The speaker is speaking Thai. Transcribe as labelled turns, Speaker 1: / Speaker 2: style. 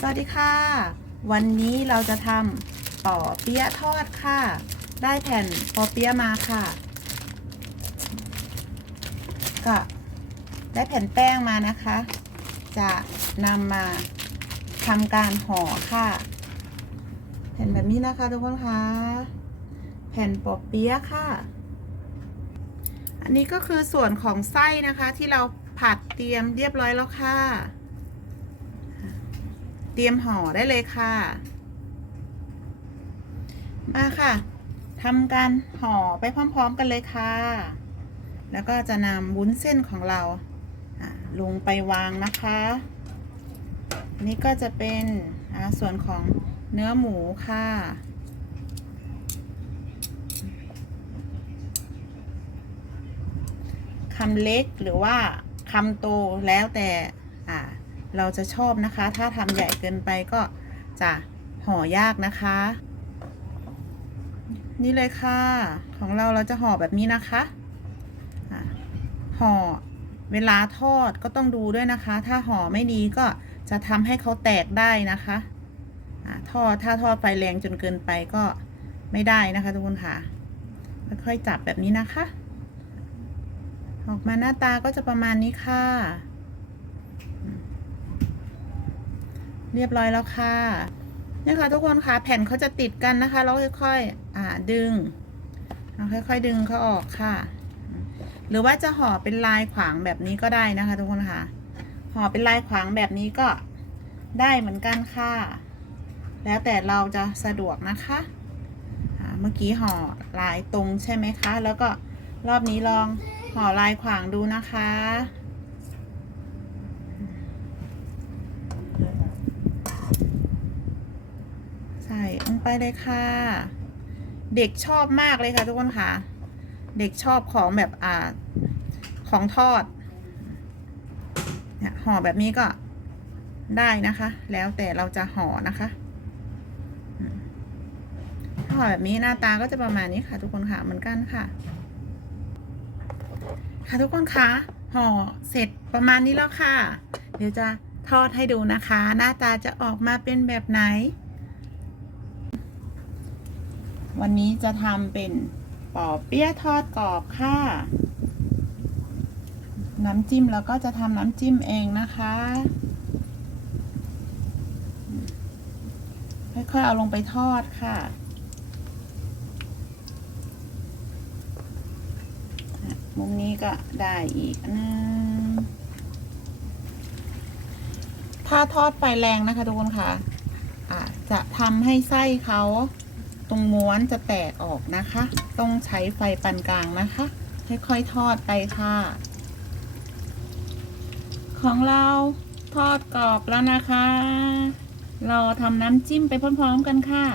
Speaker 1: สวัสดีค่ะ วันนี้เราจะทำป่อเปี๊ยะทอดค่ะ ได้แผ่นปอเปี๊ยะมาค่ะ ก็ได้แผ่นแป้งมานะคะ จะนำมาทำการห่อค่ะ แผ่นแบบนี้นะคะทุกคนคะแผ่นปอเปี๊ยะค่ะ อันนี้ก็คือส่วนของไส้นะคะที่เราผัดเตรียมเรียบร้อยแล้วค่ะ ตรียมห่อได้เลยค่ะ มาค่ะทำการห่อไปพร้อม ๆ กันเลยค่ะ แล้วก็จะนำวุ้นเส้นของเราลงไปวางนะคะ นี่ก็จะเป็นส่วนของเนื้อหมูค่ะ คำเล็กหรือว่าคำโตแล้วแต่อ่า เราจะชอบนะคะ ถ้าทำใหญ่เกินไปก็จะห่อยากนะคะ นี่เลยค่ะ ของเราเราจะห่อแบบนี้นะคะห่อเวลาทอดก็ต้องดูด้วยนะคะ ถ้าห่อไม่ดีก็จะทำให้เขาแตกได้นะคะทอดถ้าทอดไฟแรงจนเกินไปก็ไม่ได้นะคะทุกคนค่ะ ค่อยๆจับแบบนี้นะคะ ออกมาหน้าตาก็จะประมาณนี้ค่ะ เรียบร้อยแล้วค่ะนี่ค่ะทุกคนค่ะแผ่นเขาจะติดกันนะคะแล้วค่อยๆอ่าดึงเราค่อยๆดึงเขาออกค่ะ หรือว่าจะห่อเป็นลายขวางแบบนี้ก็ได้นะคะ ทุกคนค่ะห่อเป็นลายขวางแบบนี้ก็ได้เหมือนกันค่ะ แล้วแต่เราจะสะดวกนะคะเมื่อกี้ห่อลายตรงใช่ไหมคะ แล้วก็รอบนี้ลองห่อลายขวางดูนะคะ ใส่ ลงไปเลยค่ะ เด็กชอบมากเลยค่ะทุกคนค่ะ เด็กชอบของแบบอ่าของทอดเนี่ยห่อแบบนี้ก็ได้นะคะ แล้วแต่เราจะห่อนะคะห่อแบบนี้หน้าตาก็จะประมาณนี้ค่ะ ทุกคนค่ะเหมือนกันค่ะ ค่ะทุกคนคะห่อเสร็จประมาณนี้แล้วค่ะ เดี๋ยวจะทอดให้ดูนะคะ หน้าตาจะออกมาเป็นแบบไหน วันนี้จะทำเป็นปอเปี๊ยะทอดกรอบค่ะ น้ำจิ้มแล้วก็จะทำน้ำจิ้มเองนะคะ ค่อยๆเอาลงไปทอดค่ะ มุมนี้ก็ได้อีกนนึงถ้าทอดไฟแรงนะคะทุกคนค่ะจะทำให้ไส้เขา ตรงม้วนจะแตกออกนะคะ ต้องใช้ไฟปานกลางนะคะค่อยๆทอดไปค่ะ ของเราทอดกรอบแล้วนะคะ เราทำน้ำจิ้มไปพร้อมๆกันค่ะ